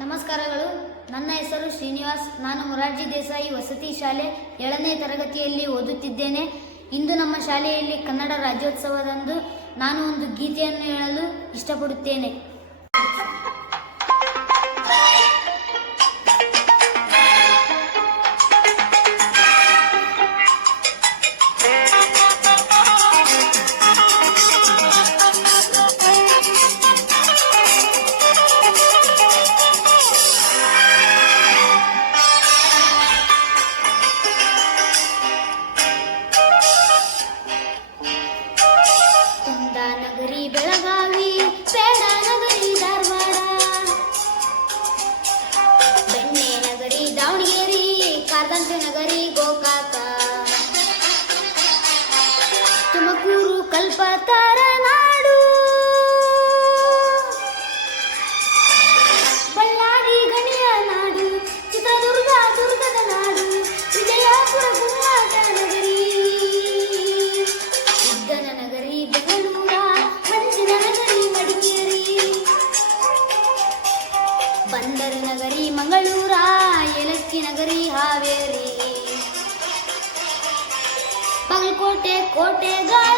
ನಮಸ್ಕಾರಗಳು. ನನ್ನ ಹೆಸರು ಶ್ರೀನಿವಾಸ್. ನಾನು ಮೊರಾರ್ಜಿ ದೇಸಾಯಿ ವಸತಿ ಶಾಲೆ ಏಳನೇ ತರಗತಿಯಲ್ಲಿ ಓದುತ್ತಿದ್ದೇನೆ. ಇಂದು ನಮ್ಮ ಶಾಲೆಯಲ್ಲಿ ಕನ್ನಡ ರಾಜ್ಯೋತ್ಸವದಂದು ನಾನು ಒಂದು ಗೀತೆಯನ್ನು ಹೇಳಲು ಇಷ್ಟಪಡುತ್ತೇನೆ. ನಗರಿ ಗೋಕಾಕ ತುಮಕೂರು ಕಲ್ಪತರ ಏಲಕ್ಕಿ ನಗರಿ ಹಾವೇರಿ ಬಾಗಲಕೋಟೆ ಕೋಟೆಗಳ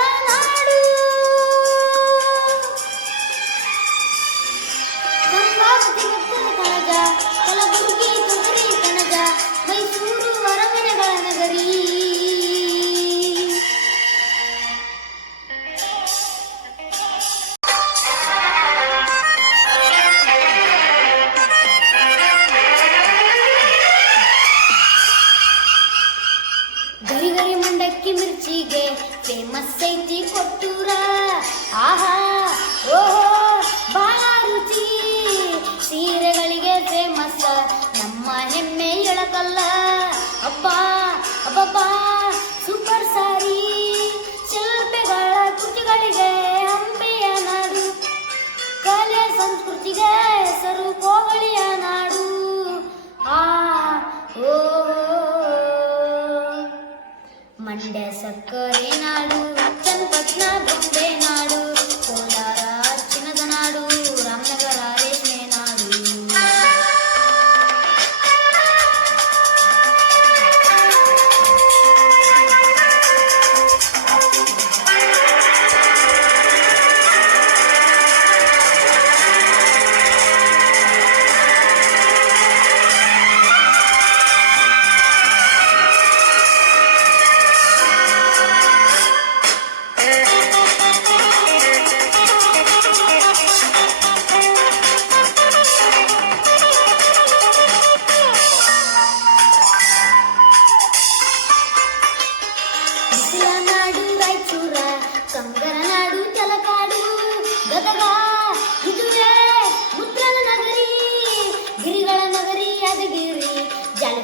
ಗರಿ ಗರಿ ಮಂಡಕ್ಕಿ ಮಿರ್ಚಿಗೆ ಫೇಮಸ್ ಐತಿ ಕೊಟ್ಟೂರ. ಆಹಾ, ಓಹೋ, ಬಹಳ ರುಚಿ. ಸೀರೆಗಳಿಗೆ ಫೇಮಸ್ ನಮ್ಮ ಹೆಮ್ಮೆ ಎಳಕಲ್ಲ ಅಪ್ಪ ಅಬ್ಬಪ್ಪ ಸೂಪರ್ ಸಾರಿ ಶಿಲ್ಪಿಗಳ ಕೃತಿಗಳಿಗೆ ಹಂಪಿಯ ನಾಡು. ಕಲೆ ಸಂಸ್ಕೃತಿಗೆ ಮಂಡ್ಯ ಸಕ್ಕರೆ ನಾಡು ಚನ್ನಪಟ್ಟಣ ಬೊಂಬೆ ನಾಡು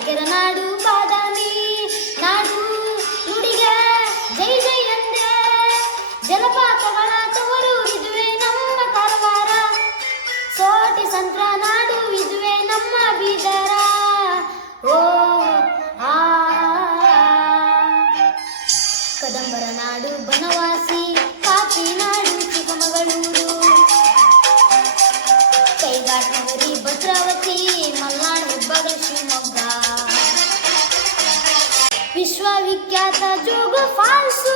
ಜಲಕೆರ ನಾಡು ಬಾದಾಮಿ ನಾಡು ನುಡಿಗೆ ಜೈ ಜೈ ಅಂದೆ. ಜಲಪಾತಗಳ ತವರು ಇದುವೆ ನಮ್ಮ ಕಾರವಾರ. ಸೋಟಿ ಸಂತ್ರ ನಾಡು ಇದುವೆ ನಮ್ಮ ಬೀದರ. ಓ, ಆ. ಕದಂಬರ ನಾಡು ಬನವಾಸಿ ಕಾಫಿ ನಾಡು ಚಿಕ್ಕಮಗಳೂರು. ಕೈಗಾಟ್ ನಗರಿ ಭದ್ರಾವತಿ, ಮಲ್ನಾಡು ಹೆಬ್ಬಾಗ ಶಿವಮೊಗ್ಗ. विख्यात जोग फालसू